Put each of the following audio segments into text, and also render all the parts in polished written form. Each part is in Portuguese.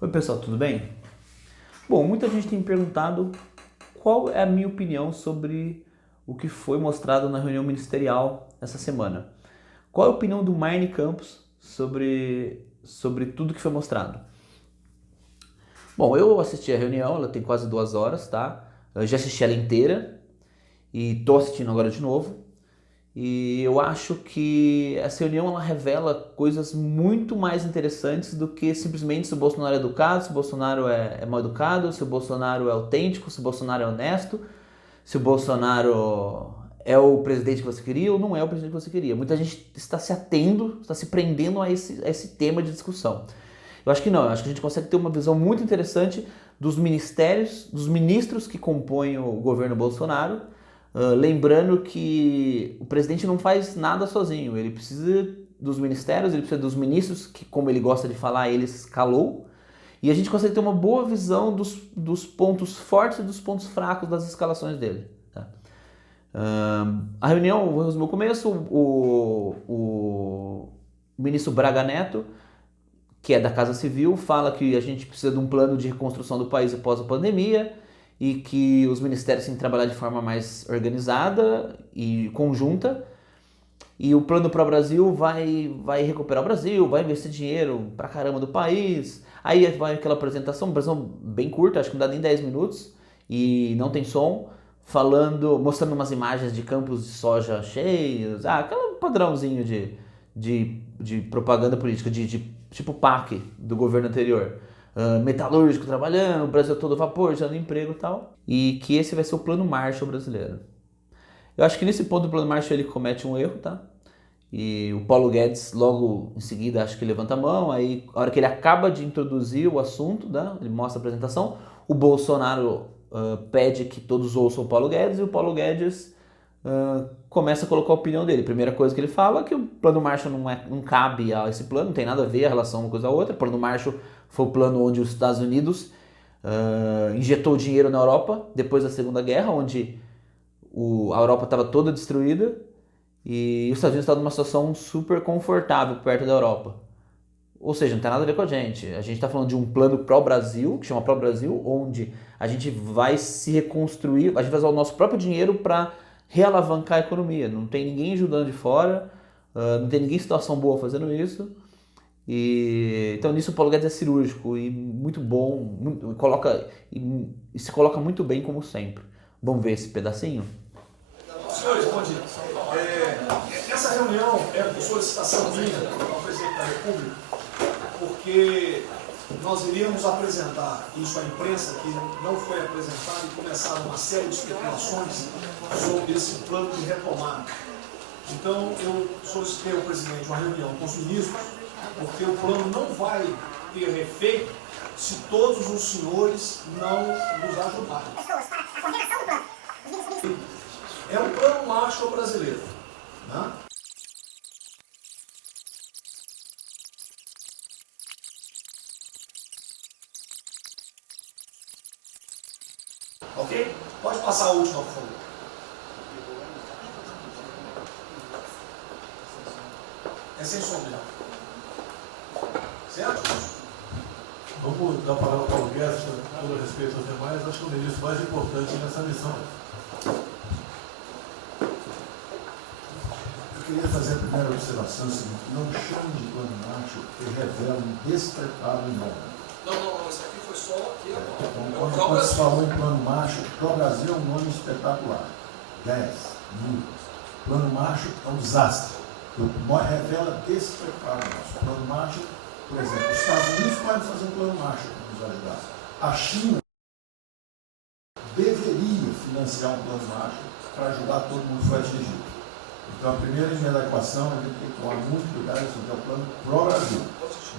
Oi pessoal, tudo bem? Bom, muita gente tem me perguntado qual é a minha opinião sobre o que foi mostrado na reunião ministerial essa semana. Qual é a opinião do Marne Campos sobre tudo que foi mostrado? Bom, eu assisti a reunião, ela tem quase 2 horas, tá? Eu já assisti ela inteira e tô assistindo agora de novo. E eu acho que essa reunião ela revela coisas muito mais interessantes do que simplesmente se o Bolsonaro é educado, se o Bolsonaro é mal educado, se o Bolsonaro é autêntico, se o Bolsonaro é honesto, se o Bolsonaro é o presidente que você queria ou não é o presidente que você queria. Muita gente está se atendo, está se prendendo a esse tema de discussão. Eu acho que não, eu acho que a gente consegue ter uma visão muito interessante dos ministérios, dos ministros que compõem o governo Bolsonaro. Lembrando que o presidente não faz nada sozinho, ele precisa dos ministérios, ele precisa dos ministros, que como ele gosta de falar, ele escalou, e a gente consegue ter uma boa visão dos pontos fortes e dos pontos fracos das escalações dele. Tá? A reunião, vou resumir o começo, o ministro Braga Neto, que é da Casa Civil, fala que a gente precisa de um plano de reconstrução do país após a pandemia e que os ministérios têm que trabalhar de forma mais organizada e conjunta. E o Plano para o Brasil vai recuperar o Brasil, vai investir dinheiro pra caramba do país. Aí vai aquela apresentação bem curta, acho que não dá nem 10 minutos, e não tem som, mostrando umas imagens de campos de soja cheios, aquele padrãozinho de propaganda política, de tipo PAC do governo anterior. Metalúrgico trabalhando, o Brasil todo vapor, gerando emprego e tal. E que esse vai ser o plano Marshall brasileiro. Eu acho que nesse ponto do plano Marshall ele comete um erro, tá? E o Paulo Guedes logo em seguida acho que levanta a mão, aí a hora que ele acaba de introduzir o assunto, né, ele mostra a apresentação, o Bolsonaro pede que todos ouçam o Paulo Guedes e o Paulo Guedes começa a colocar a opinião dele. Primeira coisa que ele fala é que o plano Marshall não cabe a esse plano, não tem nada a ver a relação uma coisa a outra. O plano Marshall foi o plano onde os Estados Unidos injetou dinheiro na Europa depois da Segunda Guerra, onde a Europa estava toda destruída e os Estados Unidos estavam numa situação super confortável perto da Europa. Ou seja, não tem nada a ver com a gente. A gente está falando de um plano pró-Brasil, que chama pró-Brasil, onde a gente vai se reconstruir, a gente vai usar o nosso próprio dinheiro para realavancar a economia. Não tem ninguém ajudando de fora, não tem ninguém em situação boa fazendo isso. Então nisso o Paulo Guedes é cirúrgico e muito bom, e se coloca muito bem como sempre. Vamos ver esse pedacinho? Senhores, bom dia. Essa reunião é por solicitação minha ao presidente da República, porque nós iríamos apresentar isso à imprensa, que não foi apresentado, e começar uma série de especulações sobre esse plano de retomada. Então, eu solicitei ao presidente uma reunião com os ministros, porque o plano não vai ter efeito se todos os senhores não nos ajudarem. É um plano Marshall brasileiro. Né? Ok? Pode passar a última, por favor. É sem som, certo? Vamos dar a palavra para o Guedes, com todo respeito aos demais, acho que é o ministro mais importante nessa missão. Eu queria fazer a primeira observação, seguinte: não chame de plano Marshall, que revela um despreparo enorme. Não, isso aqui foi só aqui agora. Então, quando se falou em plano Marshall, para o Brasil é um nome espetacular. 10, 1000. Plano Marshall é um desastre. Revela despreparo nosso. O plano Marshall, por exemplo, os Estados Unidos podem fazer um plano Marshall para nos ajudar. A China deveria financiar um plano Marshall para ajudar todo mundo que foi atingido. Então, a primeira linha da equação, a gente tem que tomar muito cuidado, isso é o plano pró-Brasil.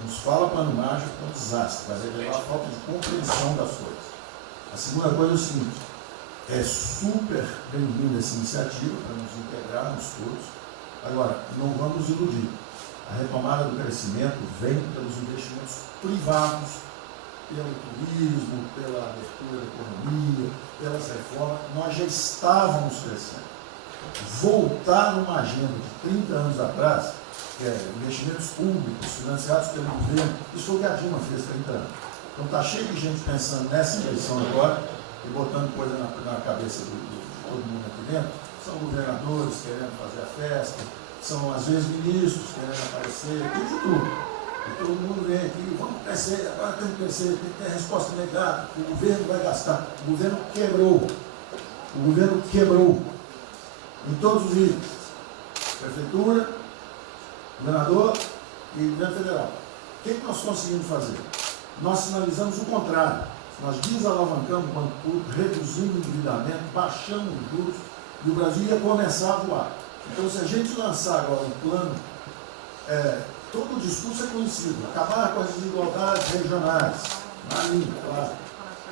Nos fala plano Marshall, é um desastre, vai revelar a falta de compreensão das coisas. A segunda coisa é o seguinte: é super bem-vinda essa iniciativa para nos integrarmos todos. Agora, não vamos iludir. A retomada do crescimento vem pelos investimentos privados, pelo turismo, pela abertura da economia, pelas reformas. Nós já estávamos crescendo. Voltar numa agenda de 30 anos atrás, que é investimentos públicos financiados pelo governo, isso foi o que a Dilma fez 30 anos. Então está cheio de gente pensando nessa eleição agora e botando coisa na cabeça de todo mundo aqui dentro. São governadores querendo fazer a festa, são às vezes ministros querendo aparecer, tem de tudo. E todo mundo vem aqui, vamos crescer, agora temos que crescer, tem que ter resposta imediata, o governo vai gastar. O governo quebrou. O governo quebrou. Em todos os níveis. Prefeitura, governador e governo federal. O que nós conseguimos fazer? Nós sinalizamos o contrário. Nós desalavancamos o banco público, reduzimos o endividamento, baixamos os juros e o Brasil ia começar a voar. Então, se a gente lançar agora um plano, todo o discurso é conhecido, acabar com as desigualdades regionais, na linha, claro.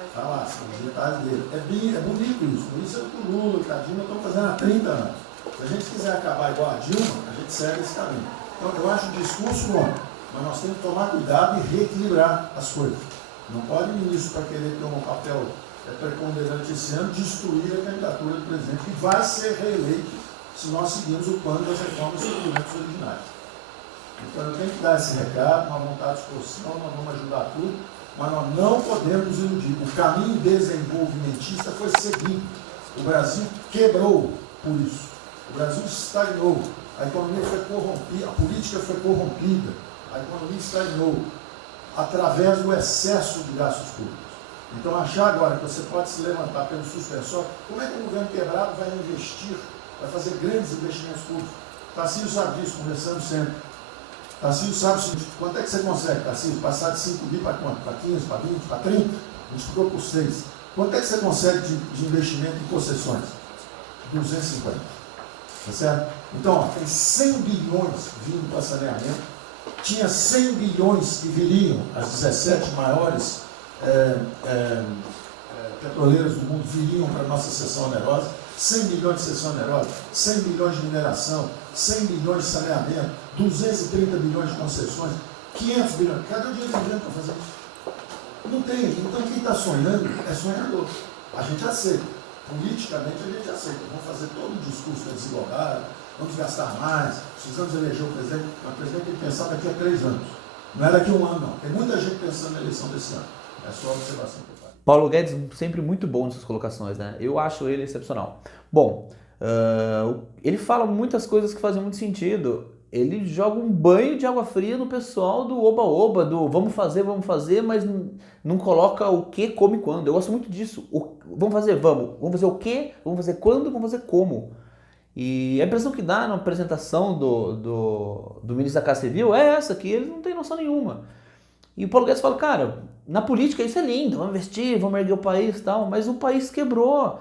Está lá, são os detalhes dele. É bonito isso. Isso é o que o Lula e a Dilma estão fazendo há 30 anos. Se a gente quiser acabar igual a Dilma, a gente segue esse caminho. Então, eu acho o discurso bom, mas nós temos que tomar cuidado e reequilibrar as coisas. Não pode o ministro, para querer ter um papel preponderante esse ano, destruir a candidatura do presidente, que vai ser reeleito se nós seguirmos o plano das reformas dos documentos originários. Então, eu tenho que dar esse recado, uma vontade de exposição, nós vamos ajudar tudo, mas nós não podemos nos iludir. O caminho desenvolvimentista foi seguido. O Brasil quebrou por isso. O Brasil estagnou. A economia foi corrompida, a política foi corrompida. A economia estagnou através do excesso de gastos públicos. Então, achar agora que você pode se levantar pelo suspensório, como é que o governo quebrado vai investir, vai fazer grandes investimentos públicos? Tarcísio sabe disso, conversando sempre. Tarcísio sabe o seguinte, quanto é que você consegue, Tarcísio, passar de 5 bi para quanto? Para 15, para 20, para 30? Multiplicou por 6. Quanto é que você consegue de investimento em concessões? 250. Tá certo? Então, ó, tem 100 bilhões vindo para saneamento, tinha 100 bilhões que viriam, as 17 maiores petroleiras do mundo viriam para a nossa seção onerosa, 100 bilhões de seção onerosa, 100 bilhões de mineração, 100 bilhões de saneamento, 230 bilhões de concessões, 500 bilhões. Cadê o dinheiro do governo para fazer isso? Não tem. Então, quem está sonhando é sonhador. A gente aceita. Politicamente, a gente aceita. Vamos fazer todo o discurso da desigualdade, vamos gastar mais, precisamos eleger o presidente. Mas o presidente tem que pensar daqui a 3 anos. Não é daqui a 1 ano, não. Tem muita gente pensando na eleição desse ano. É só a observação que eu faço. Paulo Guedes sempre muito bom nessas colocações, né? Eu acho ele excepcional. Bom, ele fala muitas coisas que fazem muito sentido. Ele joga um banho de água fria no pessoal do oba-oba, do vamos fazer, mas não coloca o que, como e quando. Eu gosto muito disso. Vamos fazer o que, vamos fazer quando, vamos fazer como. E a impressão que dá na apresentação do ministro da Casa Civil é essa, que ele não tem noção nenhuma. E o Paulo Guedes fala, cara, na política isso é lindo, vamos investir, vamos erguer o país e tal, mas o país quebrou.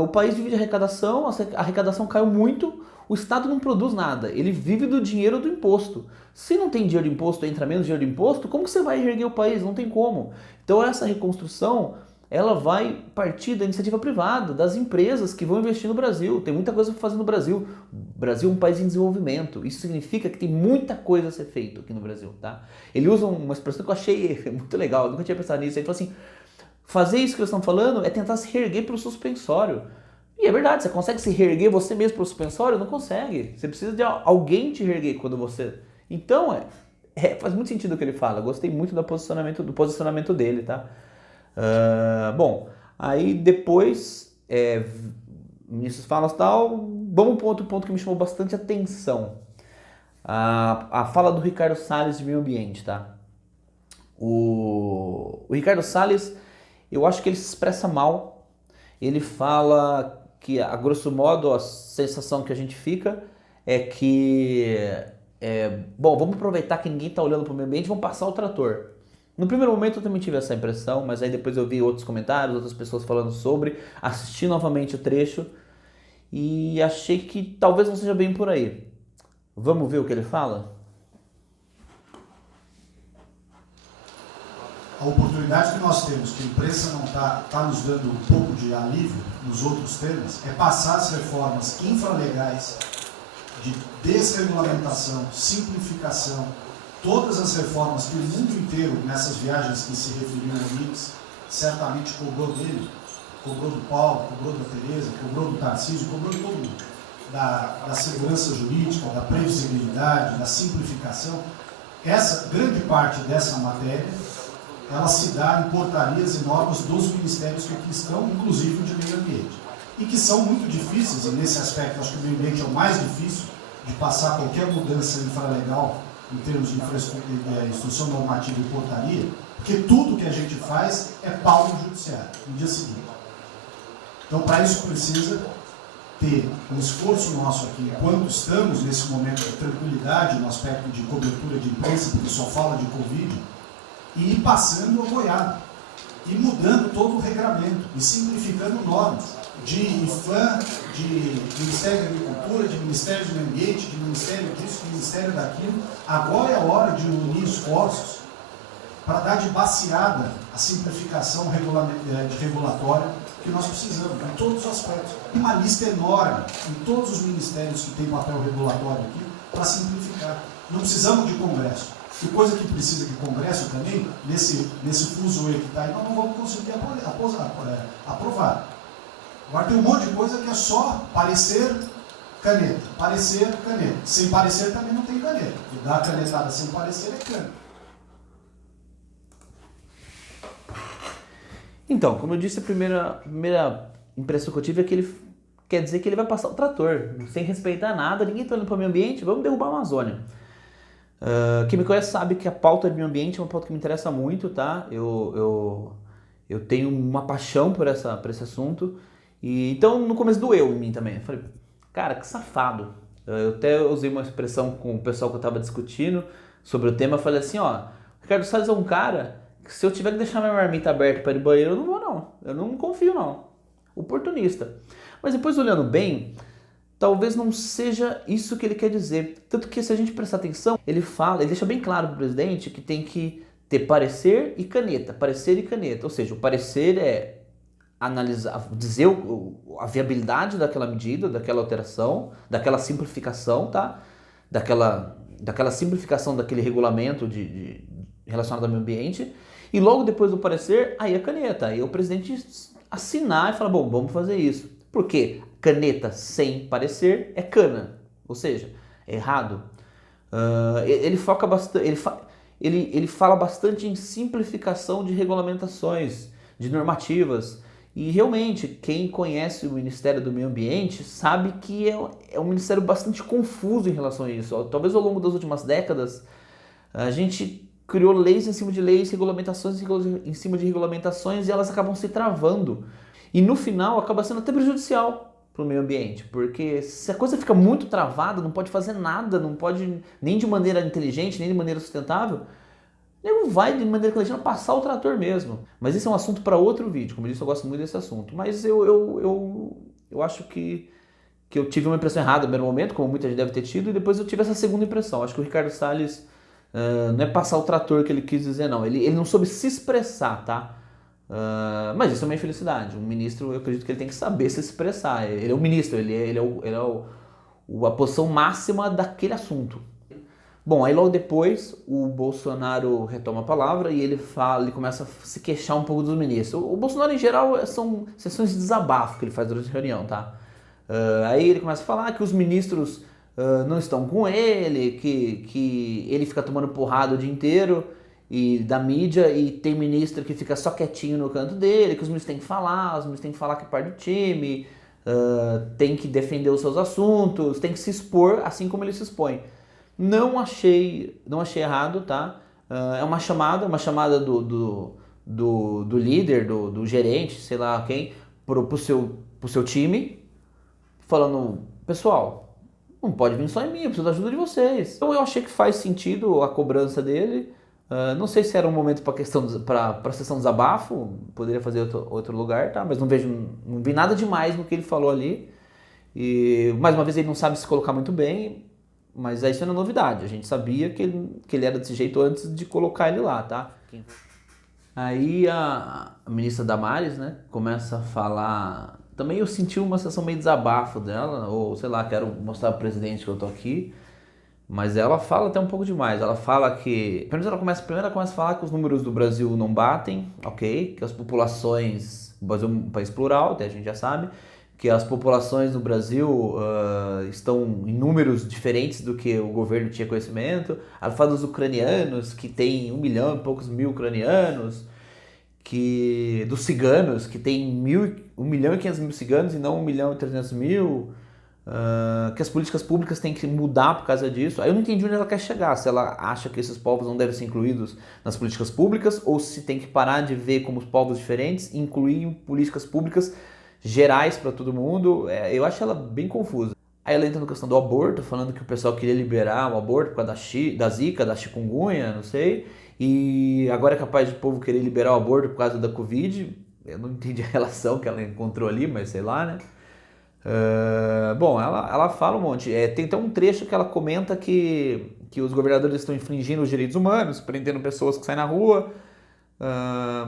O país vive de arrecadação, a arrecadação caiu muito, o Estado não produz nada, ele vive do dinheiro do imposto. Se não tem dinheiro de imposto, entra menos dinheiro de imposto, como que você vai erguer o país? Não tem como. Então essa reconstrução, ela vai partir da iniciativa privada, das empresas que vão investir no Brasil. Tem muita coisa para fazer no Brasil. O Brasil é um país em desenvolvimento. Isso significa que tem muita coisa a ser feita aqui no Brasil, tá? Ele usa uma expressão que eu achei muito legal, eu nunca tinha pensado nisso. Ele falou assim, fazer isso que eles estão falando é tentar se reerguer pelo suspensório. E é verdade, você consegue se reerguer você mesmo pelo suspensório? Não consegue. Você precisa de alguém te reerguer quando você... Então, faz muito sentido o que ele fala. Eu gostei muito do posicionamento dele, tá? Bom, aí depois, ministros falam tal, vamos para outro ponto que me chamou bastante atenção. A fala do Ricardo Salles de meio ambiente, tá? O Ricardo Salles, eu acho que ele se expressa mal. Ele fala que, a grosso modo, a sensação que a gente fica é que, bom, vamos aproveitar que ninguém está olhando para o meio ambiente e vamos passar o trator. No primeiro momento eu também tive essa impressão, mas aí depois eu vi outros comentários, outras pessoas falando sobre, assisti novamente o trecho e achei que talvez não seja bem por aí. Vamos ver o que ele fala? A oportunidade que nós temos, que a imprensa não está nos dando um pouco de alívio nos outros temas, é passar as reformas infralegais de desregulamentação, simplificação, todas as reformas que o mundo inteiro, nessas viagens que se referiu ao Nix, certamente cobrou dele, cobrou do Paulo, cobrou da Tereza, cobrou do Tarcísio, cobrou de todo mundo. Da segurança jurídica, da previsibilidade, da simplificação. Essa grande parte dessa matéria ela se dá em portarias e normas dos ministérios que aqui estão, inclusive o de meio ambiente. E que são muito difíceis, e nesse aspecto acho que o meio ambiente é o mais difícil de passar qualquer mudança infralegal em termos de instrução normativa e portaria, porque tudo que a gente faz é pau no judiciário, no dia seguinte. Então, para isso precisa ter um esforço nosso aqui, enquanto estamos nesse momento de tranquilidade, no aspecto de cobertura de imprensa, porque só fala de Covid, e ir passando a boiada, e mudando todo o regramento, e simplificando normas, de IFAM, de Ministério da Agricultura, de Ministério do Meio Ambiente, de Ministério disso, de Ministério daquilo. Agora é a hora de unir esforços para dar de baseada a simplificação regulatória que nós precisamos, em todos os aspectos. Uma lista enorme em todos os ministérios que têm papel regulatório aqui para simplificar. Não precisamos de Congresso. E coisa que precisa de Congresso também, nesse fuso que está aí, nós não vamos conseguir aprovar. Agora tem um monte de coisa que é só parecer, caneta. Parecer, caneta. Sem parecer também não tem caneta. E dar canetada sem parecer é caneta. Então, como eu disse, a primeira impressão que eu tive é que ele quer dizer que ele vai passar o trator, sem respeitar nada, ninguém está olhando para o meio ambiente, vamos derrubar a Amazônia. Quem me conhece sabe que a pauta do meio ambiente é uma pauta que me interessa muito, tá? Eu tenho uma paixão por esse assunto. E então no começo doeu em mim também. Eu falei, cara, que safado. Eu até usei uma expressão com o pessoal que eu estava discutindo sobre o tema. Eu falei assim, ó, Ricardo Salles é um cara que se eu tiver que deixar minha marmita aberta para ir no banheiro, eu não vou não. Eu não confio não. Oportunista. Mas depois olhando bem, talvez não seja isso que ele quer dizer. Tanto que se a gente prestar atenção, ele deixa bem claro para o presidente que tem que ter parecer e caneta. Parecer e caneta. Ou seja, o parecer é analisar, dizer a viabilidade daquela medida, daquela alteração, daquela simplificação, tá? Daquela simplificação daquele regulamento relacionado ao meio ambiente. E logo depois do parecer, aí a caneta. Aí o presidente assinar e falar, bom, vamos fazer isso. Por quê? Caneta sem parecer é cana. Ou seja, é errado. Ele foca bastante, ele fala bastante em simplificação de regulamentações, de normativas. E realmente, quem conhece o Ministério do Meio Ambiente sabe que é um ministério bastante confuso em relação a isso. Talvez ao longo das últimas décadas, a gente criou leis em cima de leis, regulamentações em cima de regulamentações, e elas acabam se travando. E no final acaba sendo até prejudicial para o meio ambiente, porque se a coisa fica muito travada, não pode fazer nada, não pode nem de maneira inteligente, nem de maneira sustentável, ele vai de maneira clandestina passar o trator mesmo. Mas esse é um assunto para outro vídeo. Como eu disse, eu gosto muito desse assunto. Mas eu acho que eu tive uma impressão errada no primeiro momento, como muita gente deve ter tido, e depois eu tive essa segunda impressão. Acho que o Ricardo Salles não é passar o trator que ele quis dizer, não. Ele não soube se expressar, tá? Mas isso é uma infelicidade. Um ministro, eu acredito que ele tem que saber se expressar. Ele é o ministro, ele é a posição máxima daquele assunto. Bom, aí logo depois o Bolsonaro retoma a palavra e ele começa a se queixar um pouco dos ministros. O Bolsonaro, em geral, são sessões de desabafo que ele faz durante a reunião, tá? Aí ele começa a falar que os ministros não estão com ele, que ele fica tomando porrada o dia inteiro da mídia, e tem ministro que fica só quietinho no canto dele, que os ministros têm que falar, que é parte do time, tem que defender os seus assuntos, tem que se expor assim como ele se expõe. Não achei errado, tá? É uma chamada do líder, do gerente, sei lá quem, pro seu time, falando, pessoal, não pode vir só em mim, eu preciso da ajuda de vocês. Então eu achei que faz sentido a cobrança dele. Não sei se era um momento para a sessão de desabafo, poderia fazer outro lugar, tá? Mas não vi nada demais no que ele falou ali. E mais uma vez ele não sabe se colocar muito bem. Mas isso não é novidade, a gente sabia que ele era desse jeito antes de colocar ele lá, tá? Aí a ministra Damares, né, começa a falar... Também eu senti uma sessão meio desabafo dela, ou sei lá, quero mostrar pro presidente que eu tô aqui. Mas ela fala até um pouco demais, ela fala que... Primeiro ela começa a falar que os números do Brasil não batem, ok? Que as populações... O Brasil é um país plural, até a gente já sabe. que as populações no Brasil estão em números diferentes do que o governo tinha conhecimento. Ela fala dos ucranianos, que tem 1 milhão e poucos mil ucranianos, que dos ciganos, que tem 1 milhão e 500 mil ciganos e não 1 milhão e 300 mil, que as políticas públicas têm que mudar por causa disso. Aí eu não entendi onde ela quer chegar, se ela acha que esses povos não devem ser incluídos nas políticas públicas ou se tem que parar de ver como povos diferentes e incluir em políticas públicas gerais para todo mundo. Eu acho ela bem confusa. Aí ela entra na questão do aborto, falando que o pessoal queria liberar o aborto por causa da zika, da chikungunya, não sei, e agora é capaz de o povo querer liberar o aborto por causa da Covid. Eu não entendi a relação que ela encontrou ali, mas sei lá, né? Bom, ela fala um monte. Tem até um trecho que ela comenta que os governadores estão infringindo os direitos humanos, prendendo pessoas que saem na rua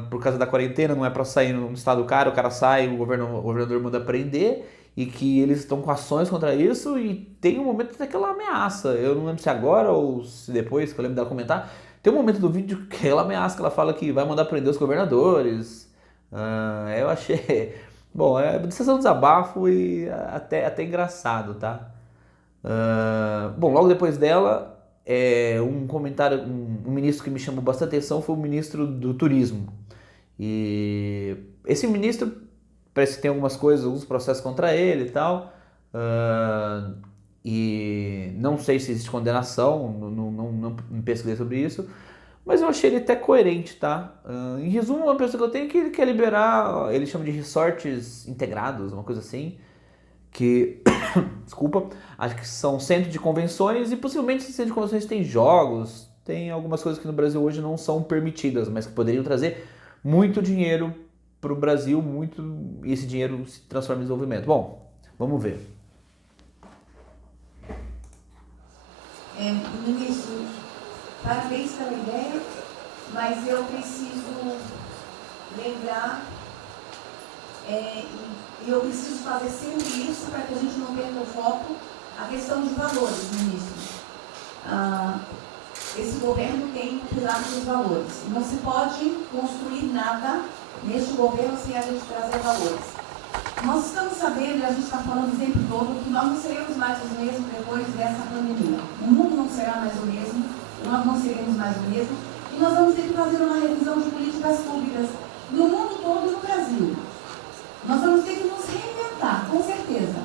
por causa da quarentena, não é para sair num estado caro, o cara sai, o governador manda prender, e que eles estão com ações contra isso, e tem um momento até que ela ameaça. Eu não lembro se agora ou se depois, que eu lembro dela comentar. Tem um momento do vídeo que ela ameaça, que ela fala que vai mandar prender os governadores. Eu achei... Bom, precisa ser um desabafo e até engraçado, tá? Bom, logo depois dela, um comentário, um ministro que me chamou bastante atenção foi o ministro do Turismo. E esse ministro parece que tem algumas coisas, alguns processos contra ele e tal. E não sei se existe condenação, não pesquisei sobre isso. Mas eu achei ele até coerente, tá? Em resumo, uma pessoa que eu tenho é que ele quer liberar, ele chama de resorts integrados, uma coisa assim, que, desculpa, acho que são centros de convenções, e possivelmente esses centros de convenções têm jogos, tem algumas coisas que no Brasil hoje não são permitidas, mas que poderiam trazer muito dinheiro para o Brasil, e esse dinheiro se transforma em desenvolvimento. Bom, vamos ver. Ministro, parabéns pela ideia, mas eu preciso lembrar, e eu preciso fazer sempre isso para que a gente não perca o foco, a questão de valores, ministro. Esse governo tem o pilar dos valores. Não se pode construir nada neste governo sem a gente trazer valores. Nós estamos sabendo, e a gente está falando o tempo todo, que nós não seremos mais os mesmos depois dessa pandemia. O mundo não será mais o mesmo, nós não seremos mais o mesmo, e nós vamos ter que fazer uma revisão de políticas públicas no mundo todo e no Brasil. Nós vamos ter que nos reinventar, com certeza.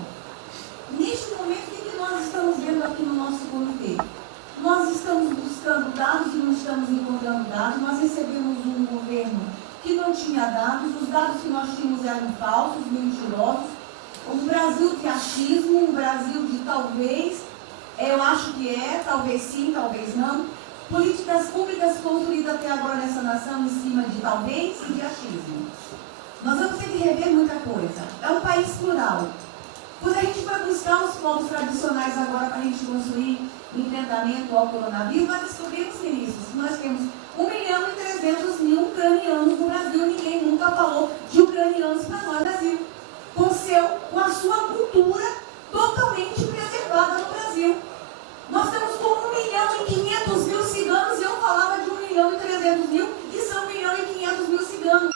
Neste momento, o que nós estamos vendo aqui no nosso comitê? Nós estamos buscando dados e não estamos encontrando dados. Nós recebemos um governo que não tinha dados, os dados que nós tínhamos eram falsos, mentirosos. Um Brasil de achismo, um Brasil de talvez, eu acho que talvez sim, talvez não. Políticas públicas construídas até agora nessa nação em cima de talvez e de achismo. Nós vamos ter que rever muita coisa. É um país plural. Quando a gente vai buscar os povos tradicionais agora para a gente construir enfrentamento ao coronavírus, nós descobrimos, ministros, que nós temos 1.300.000 ucranianos no Brasil. Ninguém nunca falou de ucranianos para nós no Brasil. Com a sua cultura totalmente preservada no Brasil. Nós temos com 1.500.000 ciganos, eu falava de 1.300.000, e são 1.500.000 ciganos.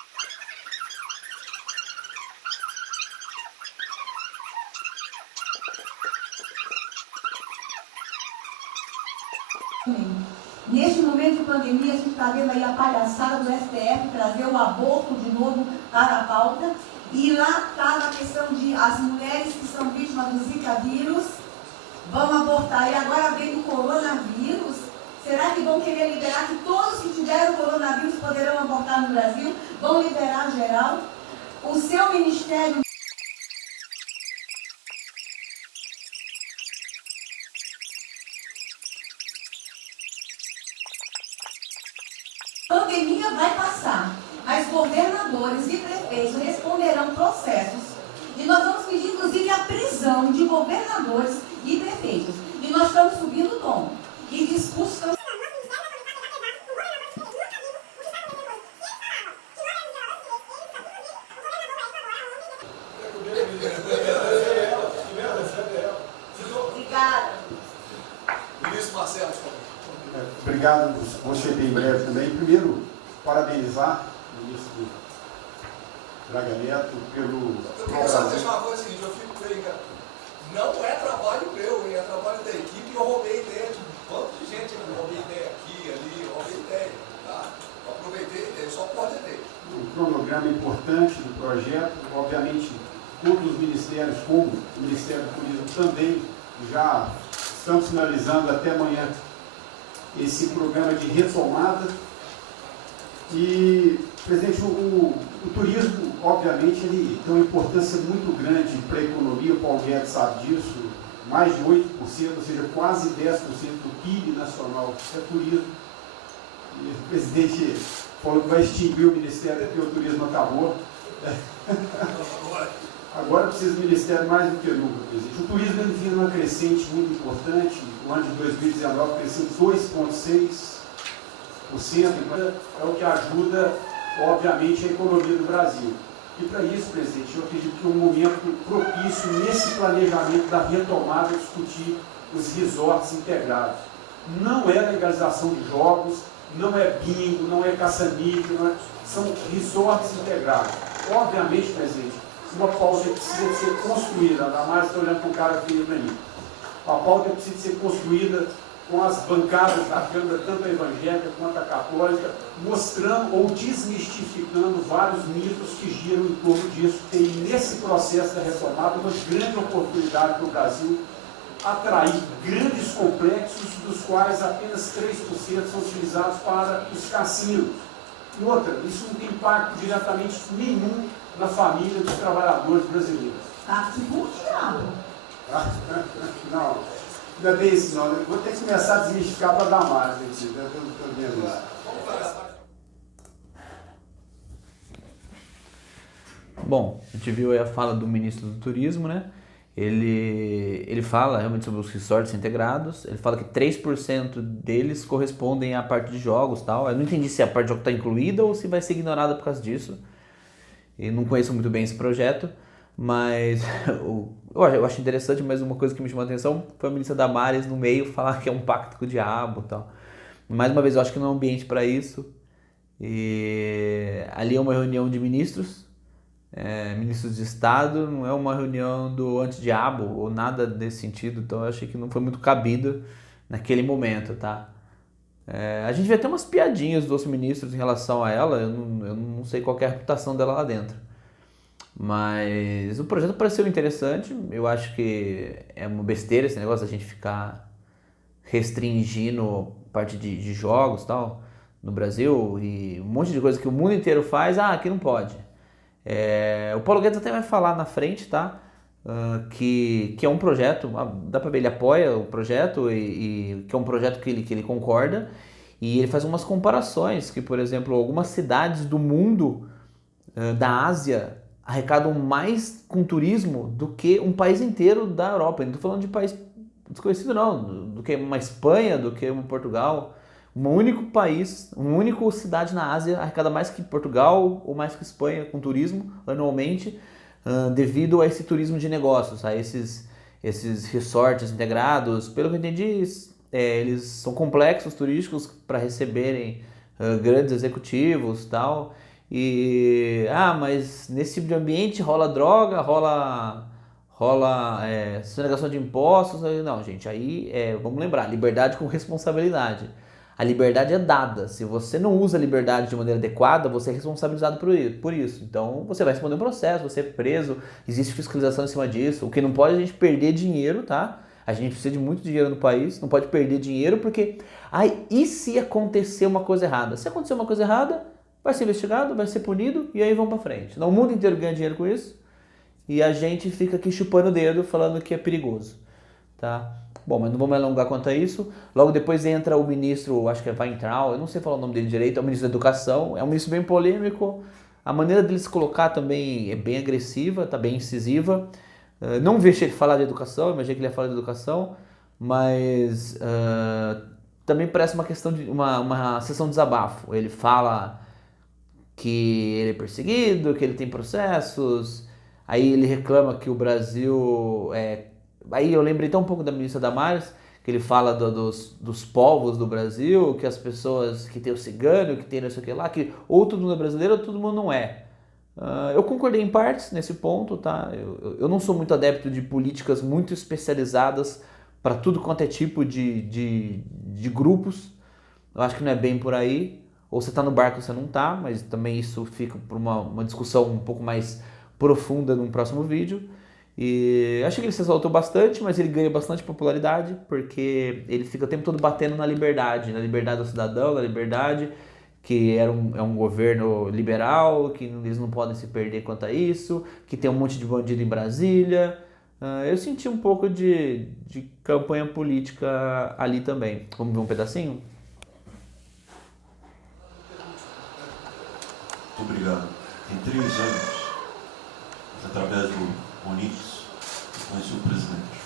Neste momento de pandemia, a gente está vendo aí a palhaçada do STF trazer o aborto de novo para a pauta. E lá está na questão de as mulheres que são vítimas do Zika vírus vão abortar. E agora vem o coronavírus. Será que vão querer liberar que todos que tiveram coronavírus poderão abortar no Brasil? Vão liberar geral? O seu ministério... A pandemia vai passar, mas governadores e prefeitos responderão processos. E nós vamos pedir, inclusive, a prisão de governadores e prefeitos. E nós estamos subindo o tom. E discursos... Obrigada. Ministro Marcelo, Obrigado, vou ser bem breve também. Primeiro, parabenizar o ministro Braga Neto, pelo Eu queria só deixar uma coisa seguinte, eu fico brincando. Não é trabalho meu, hein? É trabalho da equipe e eu roubei ideia de um bando de gente. Eu roubei ideia aqui, ali, eu roubei ideia. Tá? Eu aproveitei a ideia, só coordenei. Um cronograma importante do projeto, obviamente todos os ministérios, como o Ministério do Turismo também, já estamos finalizando até amanhã esse programa de retomada. E, presidente, o turismo, obviamente, ele tem uma importância muito grande para a economia, o Paulo Guedes sabe disso, mais de 8%, ou seja, quase 10% do PIB nacional é turismo. E o presidente falou que vai extinguir o Ministério porque o turismo acabou. Agora precisa do Ministério mais do que nunca, presidente. O turismo ele vinha numa crescente muito importante. O ano de 2019 cresceu 2,6%. É o que ajuda, obviamente, a economia do Brasil. E para isso, presidente, eu acredito que é um momento propício nesse planejamento da retomada discutir os resorts integrados. Não é legalização de jogos, não é bingo, não é caça-níquel, são resorts integrados. Obviamente, presidente, uma pauta precisa ser construída, ainda mais estou olhando para o cara aqui para mim. A pauta precisa ser construída com as bancadas da Câmara, tanto a evangélica quanto a católica, mostrando ou desmistificando vários mitos que giram em torno disso. Tem nesse processo da retomada uma grande oportunidade para o Brasil atrair grandes complexos, dos quais apenas 3% são utilizados para os cassinos. E outra, isso não tem impacto diretamente nenhum na família dos trabalhadores brasileiros. Tá tipo um diabo. Não, ainda bem isso não. Eu vou ter que começar a desmistificar para dar mais, gente. Eu estou vendo isso. Bom, a gente viu aí a fala do ministro do Turismo, né? Ele fala realmente sobre os resorts integrados. Ele fala que 3% deles correspondem à parte de jogos e tal. Eu não entendi se a parte de jogo está incluída ou se vai ser ignorada por causa disso. Eu não conheço muito bem esse projeto, mas eu acho interessante, mas uma coisa que me chamou a atenção foi a ministra Damares no meio falar que é um pacto com o diabo e tal. Mais uma vez, eu acho que não é um ambiente para isso. E ali é uma reunião de ministros, ministros de Estado, não é uma reunião do antidiabo ou nada desse sentido, então eu achei que não foi muito cabido naquele momento, tá? A gente vê até umas piadinhas dos ministros em relação a ela, eu não sei qual que é a reputação dela lá dentro. Mas o projeto pareceu interessante, eu acho que é uma besteira esse negócio da gente ficar restringindo parte de jogos e tal no Brasil, e um monte de coisa que o mundo inteiro faz, aqui não pode. O Paulo Guedes até vai falar na frente, tá? Que é um projeto, dá pra ver, ele apoia o projeto e que é um projeto que ele concorda, e ele faz umas comparações que, por exemplo, algumas cidades do mundo, da Ásia, arrecadam mais com turismo do que um país inteiro da Europa. Não tô falando de país desconhecido não, do que uma Espanha, do que uma Portugal. Um único país, uma única cidade na Ásia arrecada mais que Portugal ou mais que Espanha com turismo anualmente, devido a esse turismo de negócios, a esses resorts integrados. Pelo que eu entendi, eles são complexos turísticos para receberem grandes executivos e tal. Mas nesse tipo de ambiente rola droga, rola sonegação de impostos. Não, gente, aí vamos lembrar, liberdade com responsabilidade. A liberdade é dada. Se você não usa a liberdade de maneira adequada, você é responsabilizado por isso. Então, você vai responder um processo, você é preso, existe fiscalização em cima disso. O que não pode é a gente perder dinheiro, tá? A gente precisa de muito dinheiro no país, não pode perder dinheiro porque... e se acontecer uma coisa errada? Se acontecer uma coisa errada, vai ser investigado, vai ser punido e aí vamos pra frente. Não, o mundo inteiro ganha dinheiro com isso e a gente fica aqui chupando o dedo falando que é perigoso, tá? Bom, mas não vamos alongar quanto a isso. Logo depois entra o ministro, acho que é Weintraub, eu não sei falar o nome dele direito, é o ministro da Educação, é um ministro bem polêmico. A maneira dele se colocar também é bem agressiva, tá bem incisiva. Não vejo ele falar de educação, imaginei que ele ia falar de educação, mas também parece uma questão de uma sessão de desabafo. Ele fala que ele é perseguido, que ele tem processos, aí ele reclama que o Brasil Aí eu lembrei tão um pouco da ministra Damares, que ele fala dos povos do Brasil, que as pessoas que tem o cigano, que tem não sei o que lá, que ou todo mundo é brasileiro ou todo mundo não é. Eu concordei em partes nesse ponto, tá? Eu não sou muito adepto de políticas muito especializadas para tudo quanto é tipo de grupos. Eu acho que não é bem por aí. Ou você está no barco ou você não está, mas também isso fica por uma discussão um pouco mais profunda num próximo vídeo. E acho que ele se exaltou bastante, mas ele ganha bastante popularidade, porque ele fica o tempo todo batendo na liberdade do cidadão, na liberdade, que é um governo liberal, que eles não podem se perder quanto a isso, que tem um monte de bandido em Brasília. Eu senti um pouco de campanha política ali também. Vamos ver um pedacinho? Muito obrigado. Tem 3 anos, através do Onix, eu conheci o presidente.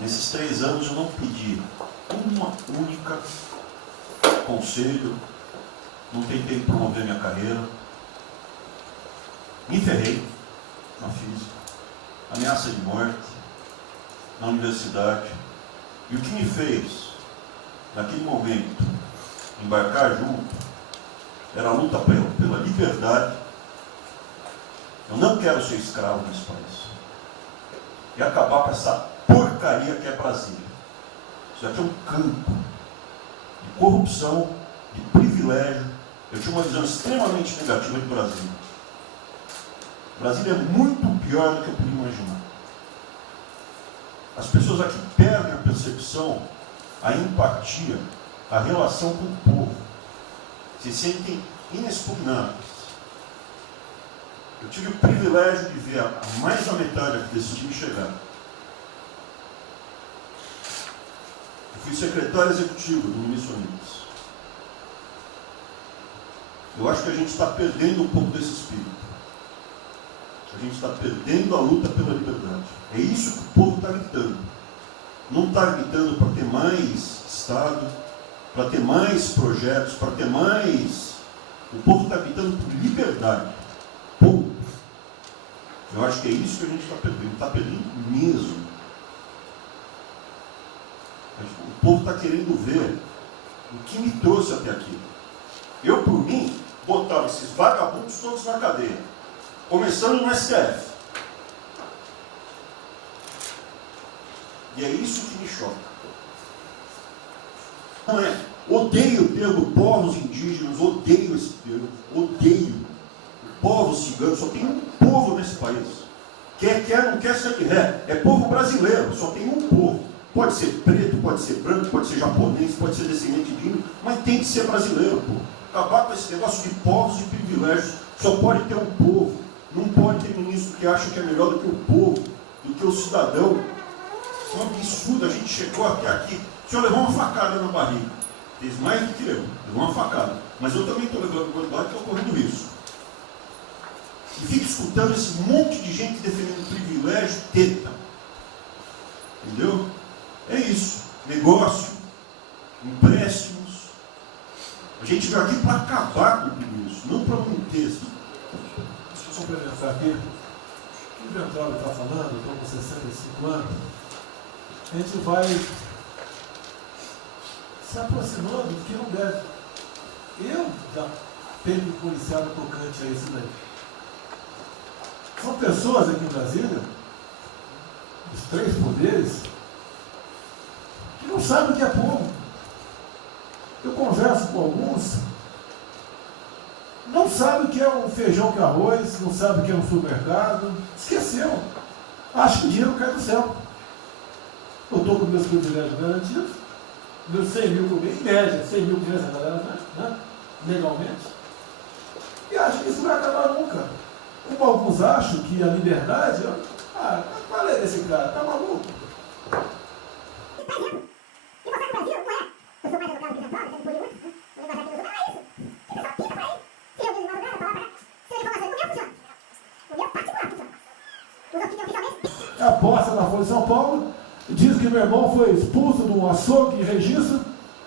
Nesses 3 anos eu não pedi uma única conselho, não tentei promover minha carreira, me ferrei na física, ameaça de morte, na universidade, e o que me fez, naquele momento, embarcar junto, era a luta pela liberdade. Eu não quero ser escravo nesse país. E acabar com essa porcaria que é Brasília. Isso aqui é um campo de corrupção, de privilégio. Eu tinha uma visão extremamente negativa de Brasília. Brasília é muito pior do que eu podia imaginar. As pessoas aqui perdem a percepção, a empatia, a relação com o povo. Se sentem inexpugnáveis. Eu tive o privilégio de ver a mais da metade aqui desse time chegar. Eu fui secretário executivo do ministro Onix. Eu acho que a gente está perdendo um pouco desse espírito. A gente está perdendo a luta pela liberdade. É isso que o povo está gritando. Não está gritando para ter mais Estado, para ter mais projetos, para ter mais... O povo está gritando por liberdade. Ponto. Eu acho que é isso que a gente está perdendo. Está perdendo mesmo. O povo está querendo ver o que me trouxe até aqui. Eu, por mim, botava esses vagabundos todos na cadeia. Começando no STF. E é isso que me choca. Não é? Odeio o termo povos indígenas, odeio esse termo, odeio. Povos ciganos, só tem um povo nesse país. Quer, não quer ser de ré. É povo brasileiro, só tem um povo. Pode ser preto, pode ser branco, pode ser japonês, pode ser descendente de índio, mas tem que ser brasileiro, pô. Acabar com esse negócio de povos e privilégios. Só pode ter um povo. Não pode ter ministro que acha que é melhor do que o povo, do que o cidadão. É um absurdo, a gente chegou até aqui. O senhor levou uma facada na barriga. Fez mais do que eu, levou uma facada. Mas eu também estou levando uma facada e estou correndo risco. E fica escutando esse monte de gente defendendo privilégio, teta. Entendeu? É isso. Negócio, empréstimos. A gente veio aqui para acabar com tudo isso, não para manter isso. Deixa eu complementar aqui. O que o Ventral está falando, eu estou com 65 anos, a gente vai se aproximando do que não deve. Eu já tenho me policiado tocante a isso daí. São pessoas aqui em Brasília, os 3 poderes, que não sabem o que é povo. Eu converso com alguns, não sabem o que é um feijão com arroz, não sabem o que é um supermercado, esqueceu. Acho que o dinheiro cai do céu. Eu estou com meus privilégios garantidos, meus 100 mil por mês, em média, 100 mil por mês a galera, né? Legalmente. E acho que isso não vai acabar nunca. Como alguns acham que a liberdade, qual é desse cara? Tá maluco? A posta da Folha de São Paulo diz que meu irmão foi expulso de um açougue em Registro,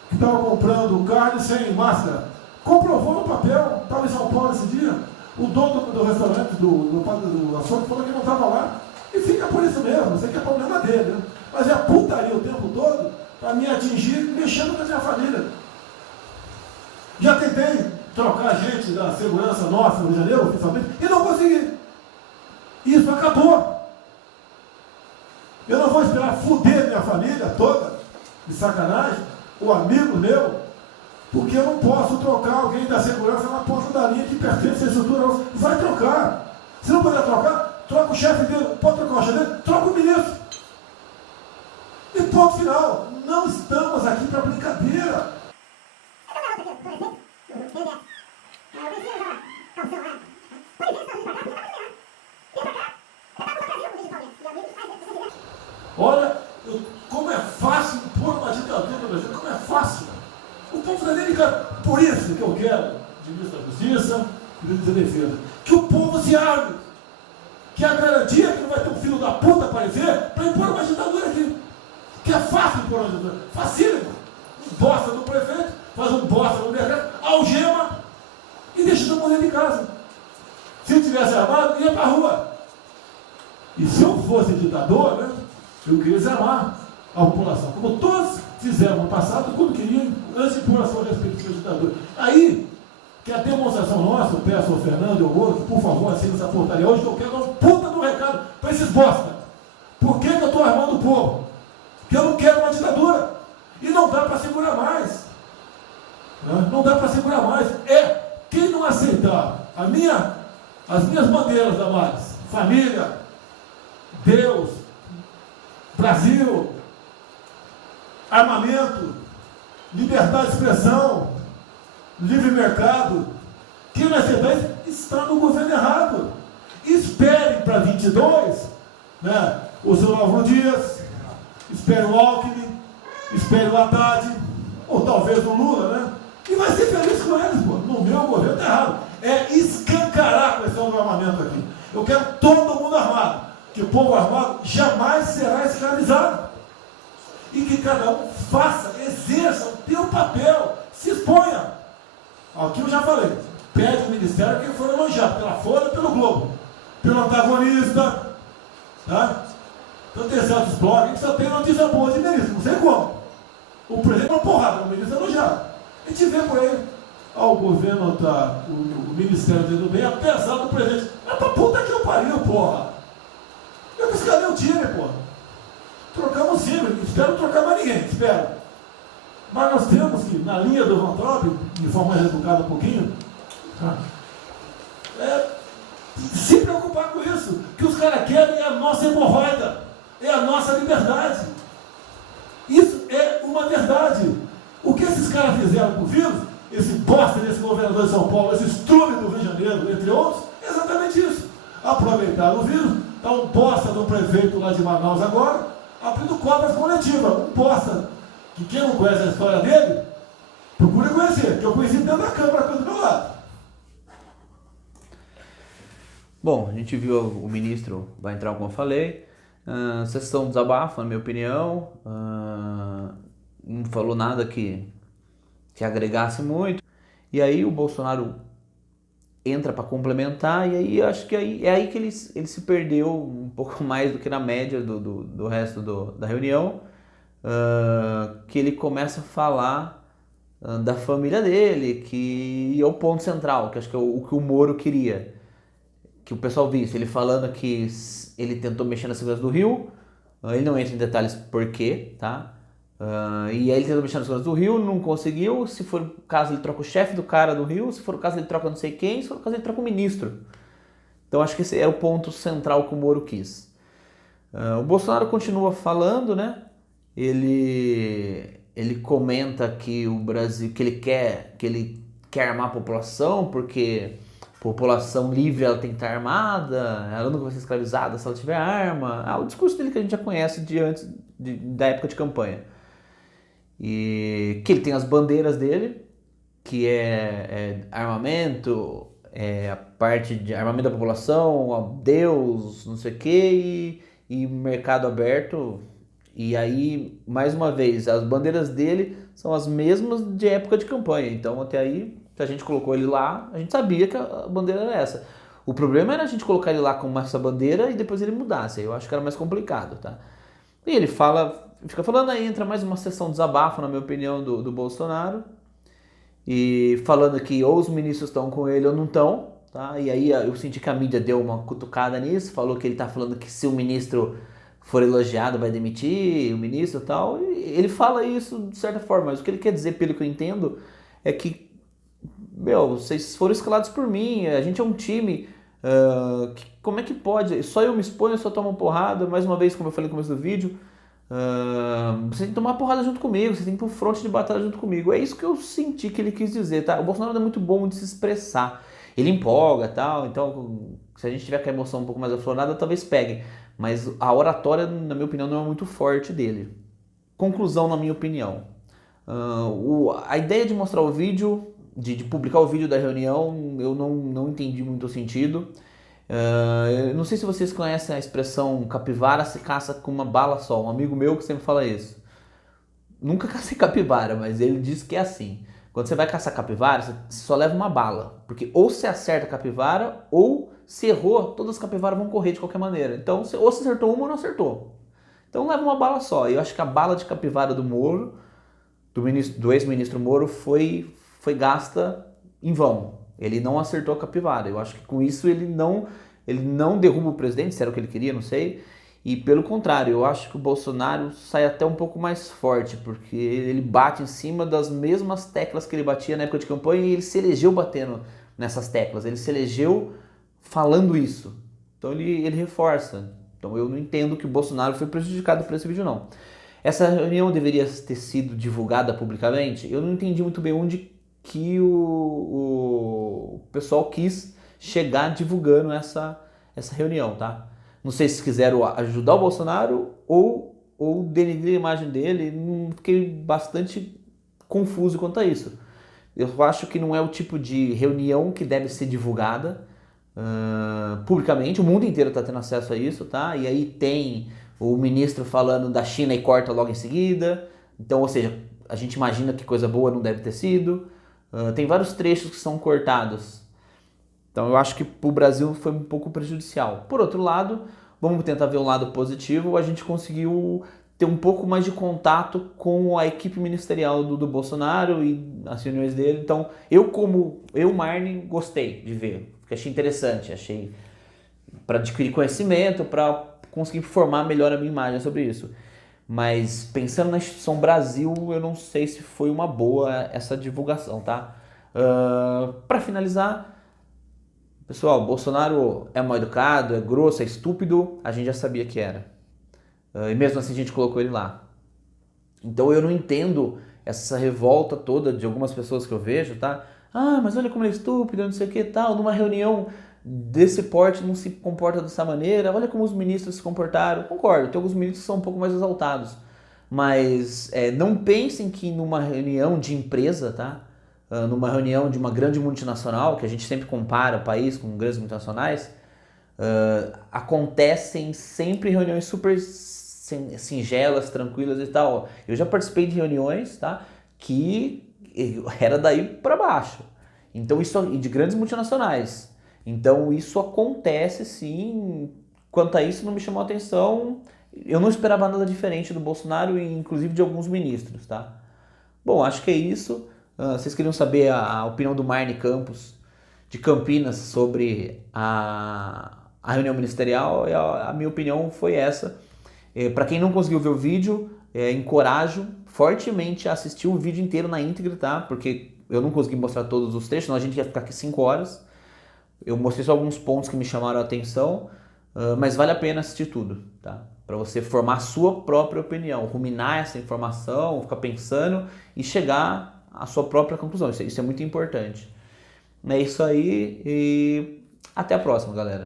que estava comprando carne sem máscara. Comprovou no papel, estava em São Paulo esse dia. O dono do restaurante, do açougue, falou que não estava lá. E fica por isso mesmo, isso aqui é problema dele. Né? Mas é putaria o tempo todo para me atingir, mexendo com a minha família. Já tentei trocar a gente da segurança nossa no Rio de Janeiro, oficialmente, e não consegui. Isso acabou. Eu não vou esperar fuder minha família toda, de sacanagem, ou amigo meu, porque eu não posso trocar alguém da segurança na porta da linha que pertence à estrutura. Vai trocar. Se não puder trocar, troca o chefe dele. Pode trocar o chefe dele? Troca o ministro. E ponto final. Não estamos aqui para brincadeira. Olha, como é fácil pôr uma ditadura no Brasil, como é fácil. O povo brasileiro, cara, por isso que eu quero, de ministro da Justiça, ministro da Defesa, que o povo se arme, que a garantia que não vai ter um filho da puta aparecer para impor uma ditadura aqui. Que é fácil impor uma ditadura, facílimo. Um bosta do prefeito, faz um bosta no decreto, algema e deixa todo mundo dentro de casa. Se tivesse armado, ia para a rua. E se eu fosse ditador, né, eu queria desarmar a população, como todos fizeram no passado, quando queriam, antes de impor a sua respeito do ditador. Aí, que a demonstração nossa, eu peço ao Fernando e ao outro, por favor, assine essa portaria hoje, que eu quero dar um puta do recado para esses bosta. Por que eu estou armando o povo? Porque eu não quero uma ditadura. E não dá para segurar mais. Não dá para segurar mais. Quem não aceitar as minhas bandeiras, Damares, família, Deus, Brasil, armamento, liberdade de expressão, livre mercado, quem não aceitar isso está no governo errado. Espere para 22, né, o seu Álvaro Dias, espere o Alckmin, espere o Haddad, ou talvez o Lula, né? E vai ser feliz com eles, pô. No meu governo está errado. É escancarar a questão do armamento aqui. Eu quero todo mundo armado. Que o povo armado jamais será escravizado. E que cada um faça, exerça o teu papel, se exponha. Aqui eu já falei. Pede o ministério quem for elogiado, pela Folha e pelo Globo. Pelo antagonista. Tá? Então tem certos blogs que só tem notícia boa de ministro, não sei como. O presidente é uma porrada, o ministro é elogiado. A gente vê por aí, o governo tá, o ministério do bem, apesar do presidente. Mas pra puta que eu pariu, porra. Eu disse, cadê o time, porra? Trocamos o time, espero trocar mais ninguém, espero. Mas nós temos que, na linha do Van Traub, de forma mais educada um pouquinho, se preocupar com isso, que os caras querem é a nossa hemorroida, é a nossa liberdade. Isso é uma verdade. O que esses caras fizeram com o vírus, esse bosta desse governador de São Paulo, esse estrume do Rio de Janeiro, entre outros, é exatamente isso. Aproveitaram o vírus, está um bosta do prefeito lá de Manaus agora, abrindo cobras coletivas. Um bosta, que quem não conhece a história dele, procure conhecer, que eu conheci dentro da Câmara aqui do meu lado. Bom, a gente viu o ministro, vai entrar como eu falei, sessão desabafo, na minha opinião, não falou nada que agregasse muito, e aí o Bolsonaro entra para complementar, e aí acho que é aí que ele se perdeu um pouco mais do que na média do resto da reunião, que ele começa a falar da família dele, que é o ponto central, que acho que é o que o Moro queria. Que o pessoal visse, ele falando que ele tentou mexer na segurança do Rio, ele não entra em detalhes por quê, tá? E aí ele tentou mexer na segurança do Rio, não conseguiu, se for o caso ele troca o chefe do cara do Rio, se for o caso ele troca não sei quem, se for o caso ele troca o ministro. Então acho que esse é o ponto central que o Moro quis. O Bolsonaro continua falando, né? Ele comenta que o Brasil, que ele quer armar a população, porque população livre ela tem que estar armada, ela nunca vai ser escravizada se ela tiver arma. O discurso dele que a gente já conhece de antes da época de campanha. E que ele tem as bandeiras dele, que é armamento, a parte de armamento da população, Deus, não sei o que, e mercado aberto. E aí, mais uma vez, as bandeiras dele são as mesmas de época de campanha. Então, até aí, se a gente colocou ele lá, a gente sabia que a bandeira era essa. O problema era a gente colocar ele lá com essa bandeira e depois ele mudasse. Eu acho que era mais complicado, tá? E ele fica falando, aí entra mais uma sessão de desabafo, na minha opinião, do Bolsonaro. e falando que ou os ministros estão com ele ou não estão, tá? E aí eu senti que a mídia deu uma cutucada nisso, falou que ele tá falando que se o ministro for elogiado vai demitir o ministro e tal. E ele fala isso de certa forma, mas o que ele quer dizer, pelo que eu entendo, é que, vocês foram escalados por mim, a gente é um time, como é que pode? Só eu me exponho, só tomo porrada, mais uma vez, como eu falei no começo do vídeo, você tem que tomar porrada junto comigo, você tem que ir pro fronte de batalha junto comigo. É isso que eu senti que ele quis dizer, tá? O Bolsonaro é muito bom de se expressar, ele empolga e tal, então se a gente tiver com a emoção um pouco mais aflorada, talvez pegue, mas a oratória, na minha opinião, não é muito forte dele. Conclusão, na minha opinião, a ideia de mostrar o vídeo, de publicar o vídeo da reunião, eu não entendi muito o sentido. Eu não sei se vocês conhecem a expressão capivara se caça com uma bala só. Um amigo meu que sempre fala isso. Nunca cacei capivara, mas ele diz que é assim. Quando você vai caçar capivara, você só leva uma bala. Porque ou você acerta a capivara, ou se errou, todas as capivaras vão correr de qualquer maneira. Então, ou você acertou uma ou não acertou. Então leva uma bala só. E eu acho que a bala de capivara do Moro, do ex-ministro Moro, foi gasta em vão. Ele não acertou a capivara. Eu acho que com isso ele não derruba o presidente, se era o que ele queria, não sei. E pelo contrário, eu acho que o Bolsonaro sai até um pouco mais forte, porque ele bate em cima das mesmas teclas que ele batia na época de campanha e ele se elegeu batendo nessas teclas. Ele se elegeu falando isso. Então ele reforça. Então eu não entendo que o Bolsonaro foi prejudicado por esse vídeo, não. Essa reunião deveria ter sido divulgada publicamente? Eu não entendi muito bem onde que o pessoal quis chegar divulgando essa reunião, tá? Não sei se quiseram ajudar o Bolsonaro ou denegrir a imagem dele. Fiquei bastante confuso quanto a isso. Eu acho que não é o tipo de reunião que deve ser divulgada publicamente. O mundo inteiro está tendo acesso a isso, tá? E aí tem o ministro falando da China e corta logo em seguida. Então, ou seja, a gente imagina que coisa boa não deve ter sido. Tem vários trechos que são cortados. Então eu acho que para o Brasil foi um pouco prejudicial. Por outro lado, vamos tentar ver um lado positivo, a gente conseguiu ter um pouco mais de contato com a equipe ministerial do Bolsonaro e as reuniões dele. Então eu, Marne, gostei de ver, porque achei interessante, achei para adquirir conhecimento, para conseguir formar melhor a minha imagem sobre isso. Mas pensando na instituição Brasil, eu não sei se foi uma boa essa divulgação, tá? Para finalizar, pessoal, Bolsonaro é mal educado, é grosso, é estúpido, a gente já sabia que era. E mesmo assim a gente colocou ele lá. Então eu não entendo essa revolta toda de algumas pessoas que eu vejo, tá? Mas olha como ele é estúpido, não sei o que tal, numa reunião desse porte não se comporta dessa maneira, olha como os ministros se comportaram. Concordo, tem alguns ministros que são um pouco mais exaltados, mas não pensem que numa reunião de empresa, tá? Numa reunião de uma grande multinacional, que a gente sempre compara o país com grandes multinacionais, acontecem sempre reuniões super singelas, tranquilas e tal. Eu já participei de reuniões, tá? Que era daí para baixo. Então isso, de grandes multinacionais. Então isso acontece sim. Quanto a isso não me chamou a atenção. Eu não esperava nada diferente do Bolsonaro e inclusive de alguns ministros, tá? Bom, acho que é isso. Vocês queriam saber a opinião do Marne Campos de Campinas sobre a reunião ministerial? A minha opinião foi essa. Para quem não conseguiu ver o vídeo, encorajo fortemente a assistir o vídeo inteiro na íntegra, tá? Porque eu não consegui mostrar todos os trechos, senão a gente ia ficar aqui 5 horas. Eu mostrei só alguns pontos que me chamaram a atenção, mas vale a pena assistir tudo, tá? Para você formar a sua própria opinião, ruminar essa informação, ficar pensando e chegar à sua própria conclusão. Isso é muito importante. É isso aí e até a próxima, galera.